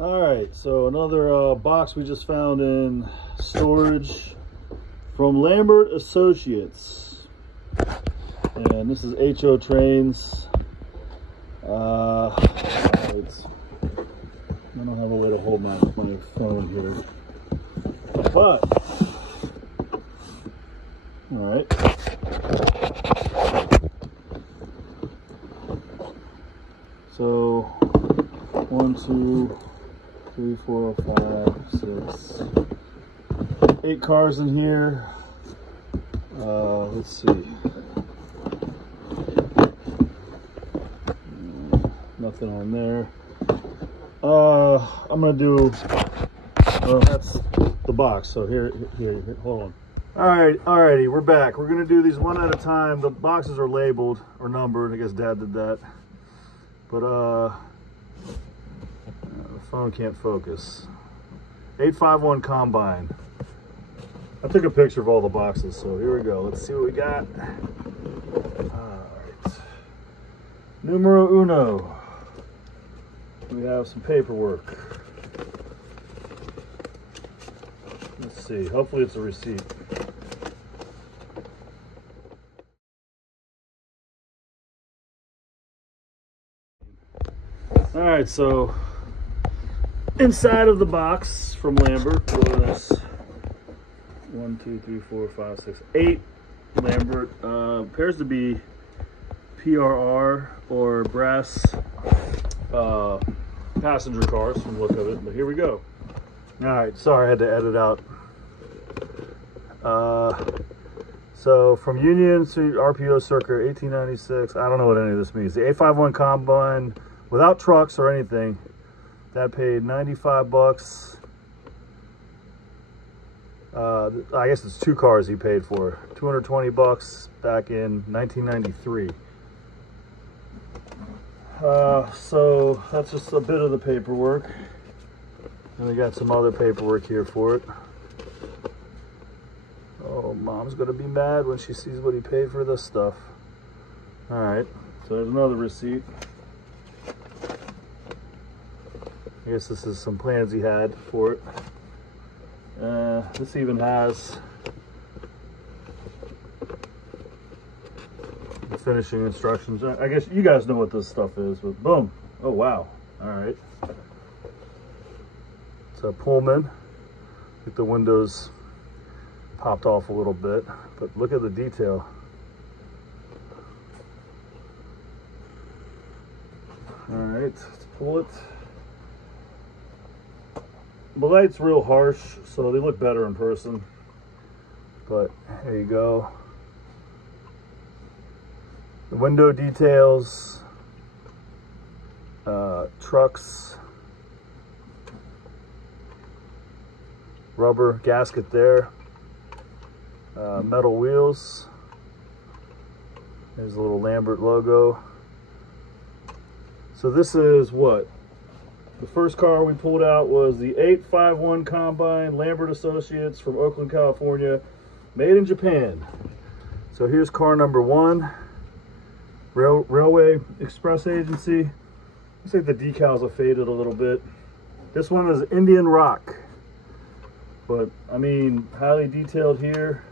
All right, so another box we just found in storage from Lambert Associates, and this is HO Trains. I don't have a way to hold my phone here, but all right. So 1, 2, 3, 4, 5, 6, 8 cars in here. Let's see. Nothing on there. I'm gonna do. That's the box. So here, hold on. Alrighty, we're back. We're gonna do these one at a time. The boxes are labeled or numbered. I guess Dad did that. But the phone can't focus. 851 Combine. I took a picture of all the boxes, so here we go. Let's see what we got. Alright. Numero uno. We have some paperwork. Let's see. Hopefully it's a receipt. All right, so inside of the box from Lambert was 1, 2, 3, 4, 5, 6, 8 Lambert. Appears to be PRR or brass passenger cars from the look of it, but here we go. All right, sorry I had to edit out. So from Union to RPO circa 1896, I don't know what any of this means. The 851 Combine without trucks or anything, that paid 95 bucks. I guess it's 2 cars he paid for. 220 bucks back in 1993. So that's just a bit of the paperwork. And we got some other paperwork here for it. Oh, Mom's gonna be mad when she sees what he paid for this stuff. All right, so there's another receipt. I guess this is some plans he had for it. This even has the finishing instructions. I guess you guys know what this stuff is, but boom. Oh, wow. All right. It's a Pullman. I think the windows popped off a little bit, but look at the detail. All right, let's pull it. The light's real harsh, so they look better in person. But there you go. The window details, trucks, rubber gasket there, metal wheels. There's a little Lambert logo. So this is what? The first car we pulled out was the 851 Combine, Lambert Associates from Oakland, California, made in Japan. So here's car number 1, Railway Express Agency. Looks like the decals are faded a little bit. This one is Indian Rock, but I mean, highly detailed here.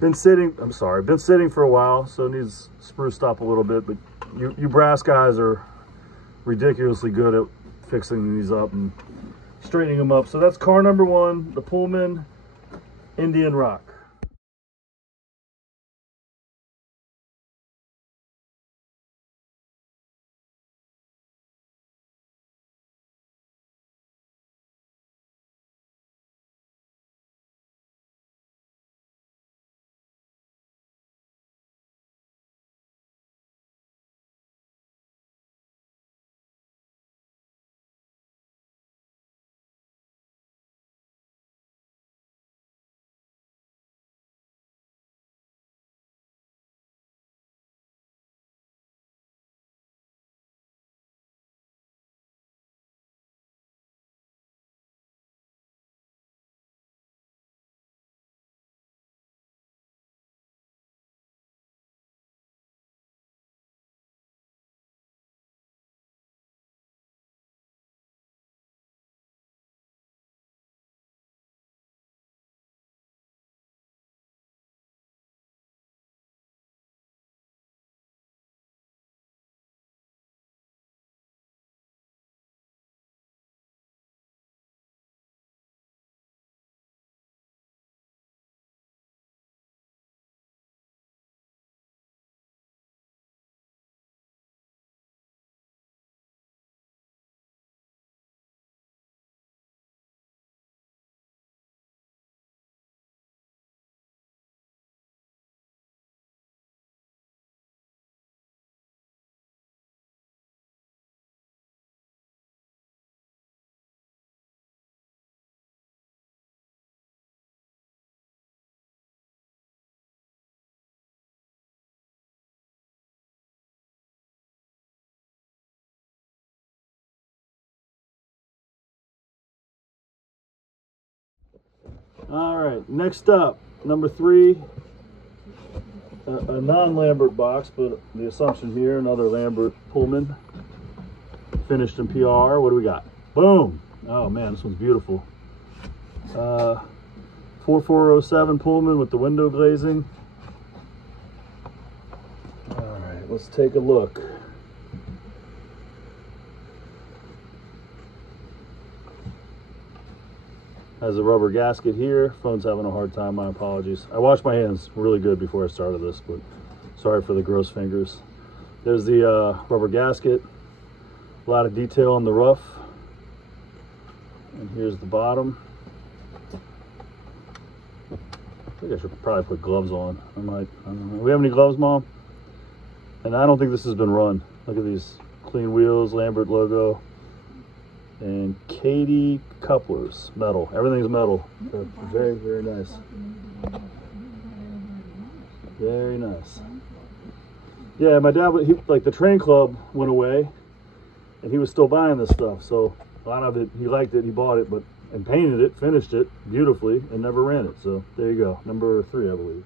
Been sitting for a while, so it needs spruced up a little bit, but you brass guys are ridiculously good at fixing these up and straightening them up. So that's car number 1, the Pullman Indian Rock. All right, next up, number 3, a non-Lambert box, but the assumption here, another Lambert Pullman, finished in PR. What do we got? Boom! Oh man, this one's beautiful. 4407 Pullman with the window glazing. All right, let's take a look. Has a rubber gasket here. Phone's having a hard time, my apologies. I washed my hands really good before I started this, but sorry for the gross fingers. There's the rubber gasket. A lot of detail on the roof. And here's the bottom. I think I should probably put gloves on. I don't know. We have any gloves, Mom? And I don't think this has been run. Look at these clean wheels, Lambert logo. And Katie couplers, metal. Everything's metal. They're very, very nice. Very nice. Yeah, my dad, like the train club went away, and he was still buying this stuff. So a lot of it, he liked it, he bought it, and painted it, finished it beautifully, and never ran it. So there you go, number 3, I believe.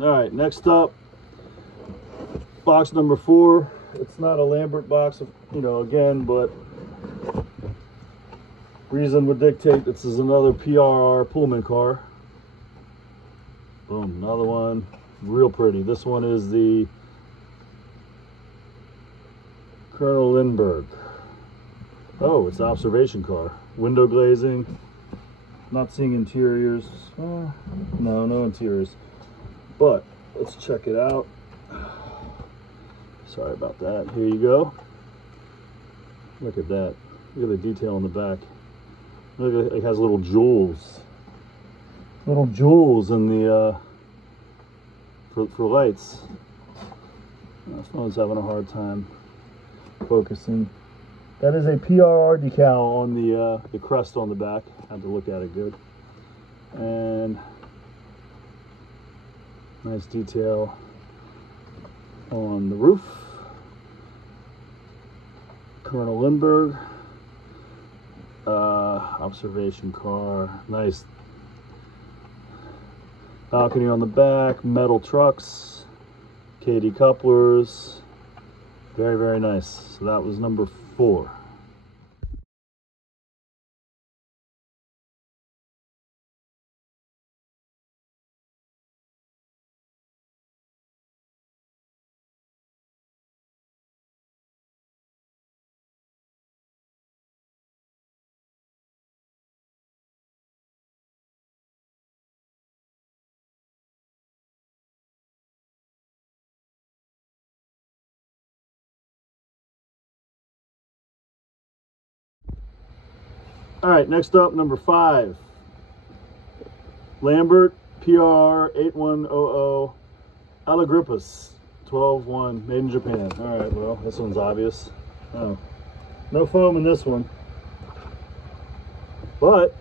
All right, next up, box number 4. It's not a Lambert box, again, but reason would dictate this is another PRR Pullman car. Boom, another one, real pretty. This one is the Colonel Lindbergh. Oh, it's an observation car. Window glazing. Not seeing interiors. No interiors. But let's check it out. Sorry about that. Here you go. Look at that. Look at the detail on the back. Look at it, it has little jewels. Little jewels in the for lights. My phone's having a hard time focusing. That is a PRR decal on the crest on the back. I had to look at it good. And nice detail on the roof. Colonel Lindbergh. Observation car. Nice balcony on the back. Metal trucks. Katie couplers. Very, very nice. So that was number 4. All right, next up, number 5. Lambert PR 8100 Alagrippus 12-1, made in Japan. All right, well, this one's obvious. Oh, no foam in this one. But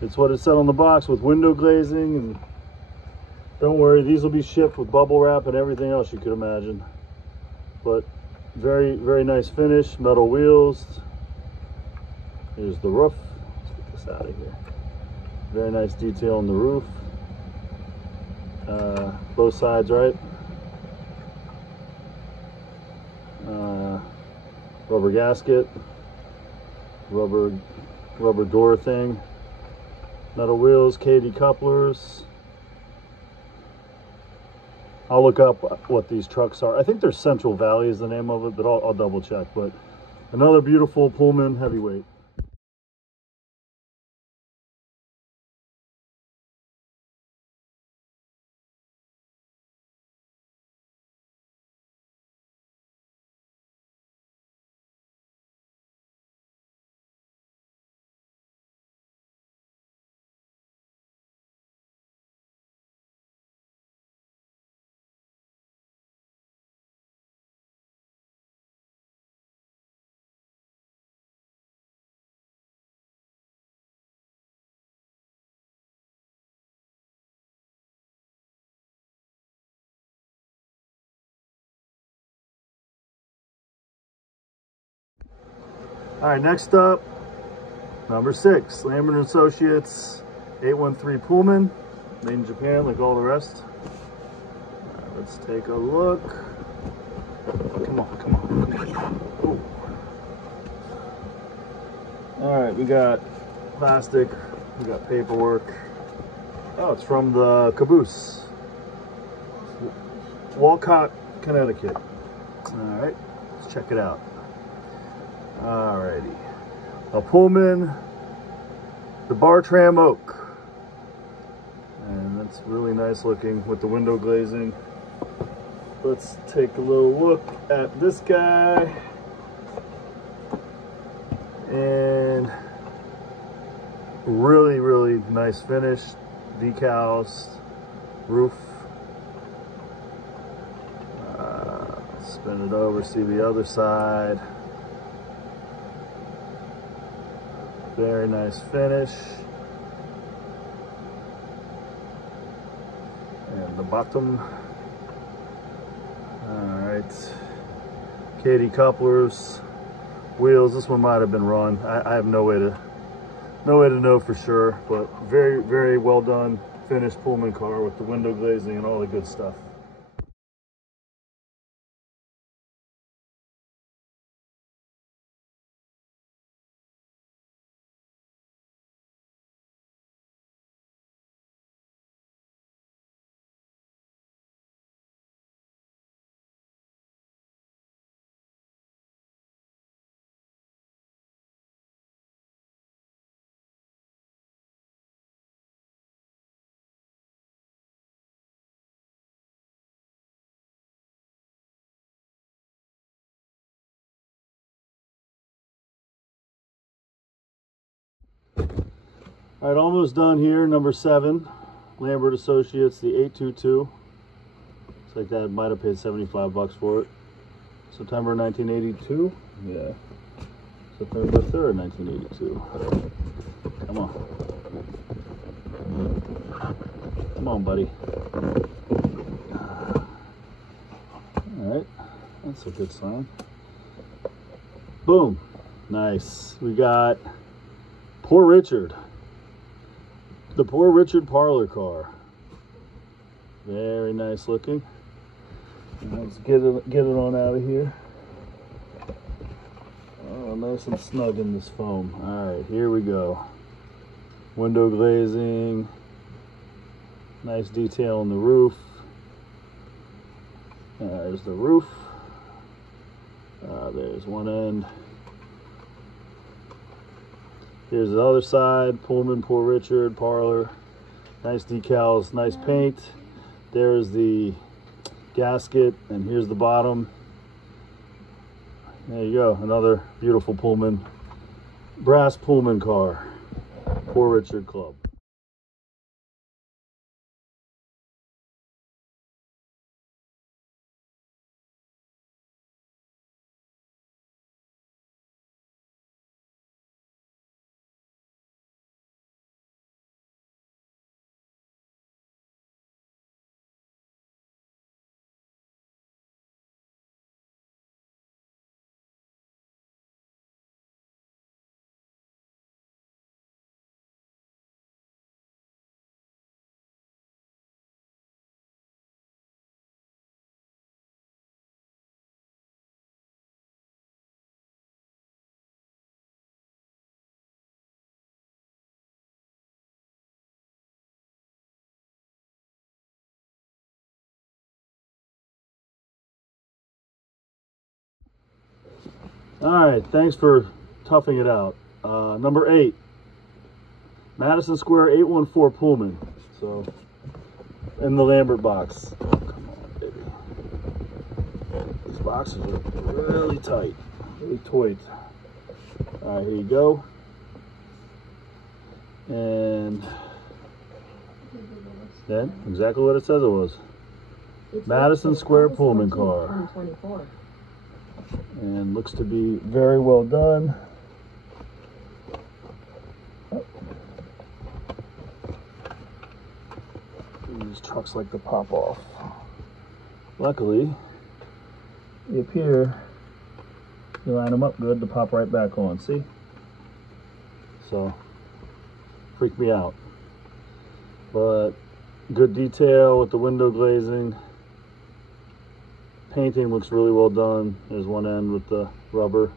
it's what it said on the box with window glazing. And don't worry, these will be shipped with bubble wrap and everything else you could imagine. But very, very nice finish, metal wheels. Here's the roof. Let's get this out of here. Very nice detail on the roof. Both sides, right? Rubber gasket. Rubber door thing. Metal wheels, Katie couplers. I'll look up what these trucks are. I think they're Central Valley is the name of it, but I'll double check. But another beautiful Pullman heavyweight. All right, next up, number 6, Lambert Associates 813 Pullman, made in Japan like all the rest. Let's take a look. Come on, come on, come on. Ooh. All right, we got plastic, we got paperwork. Oh, it's from the caboose. Walcott, Connecticut. All right, let's check it out. Alrighty, a Pullman, the bar tram oak, and that's really nice looking with the window glazing. Let's take a little look at this guy, and really nice finish, decals, roof. Spin it over, see the other side. Very nice finish. And the bottom. Alright. Katy couplers. Wheels. This one might have been run. I have no way to know for sure. But very well done finished Pullman car with the window glazing and all the good stuff. All right, almost done here. Number 7, Lambert Associates, the 822. Looks like that might have paid 75 bucks for it. September 1982. Yeah. September 3rd, 1982. Come on. Come on, buddy. All right, that's a good sign. Boom. Nice. We got Poor Richard. The Poor Richard parlor car. Very nice looking. Let's get it on out of here. Oh, nice and snug in this foam. All right, here we go. Window glazing. Nice detail on the roof. There's the roof. There's one end. Here's the other side. Pullman, Poor Richard, parlor. Nice decals, nice paint. There's the gasket, and here's the bottom. There you go. Another beautiful Pullman, brass Pullman car. Poor Richard Club. All right, thanks for toughing it out. Number 8, Madison Square 814 Pullman. So, in the Lambert box. Oh, come on, baby. These boxes are really tight, really tight. All right, here you go. And then, exactly what it says it was. Madison Square Pullman car. And looks to be very well done. These trucks like to pop off. Luckily, they appear, you line them up good to pop right back on, see? So, freaked me out. But good detail with the window glazing. Painting looks really well done. There's one end with the rubber.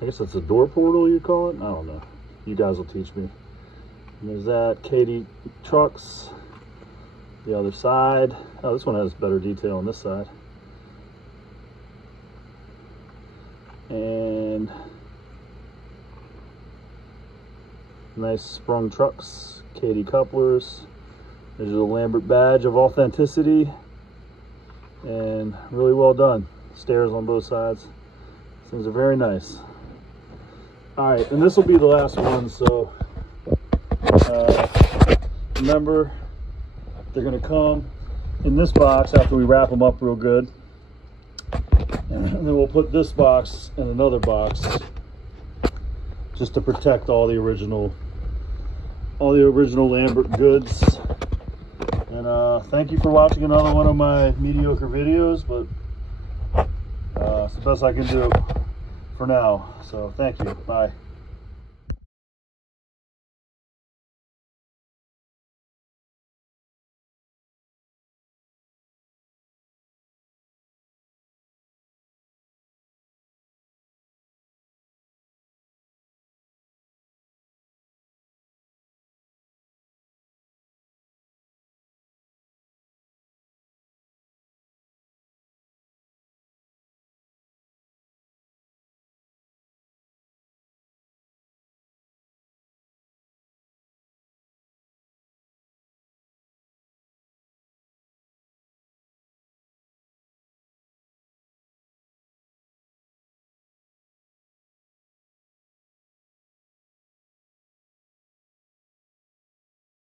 I guess that's a door portal you call it? I don't know. You guys will teach me. And there's that. Katie trucks. The other side. Oh, this one has better detail on this side. And nice sprung trucks. Katie couplers. There's the Lambert badge of authenticity. And really well done. Stairs on both sides. Things are very nice. All right, and this will be the last one. So remember, they're going to come in this box after we wrap them up real good, and then we'll put this box in another box just to protect all the original Lambert goods. And thank you for watching another one of my mediocre videos, but it's the best I can do for now. So thank you. Bye.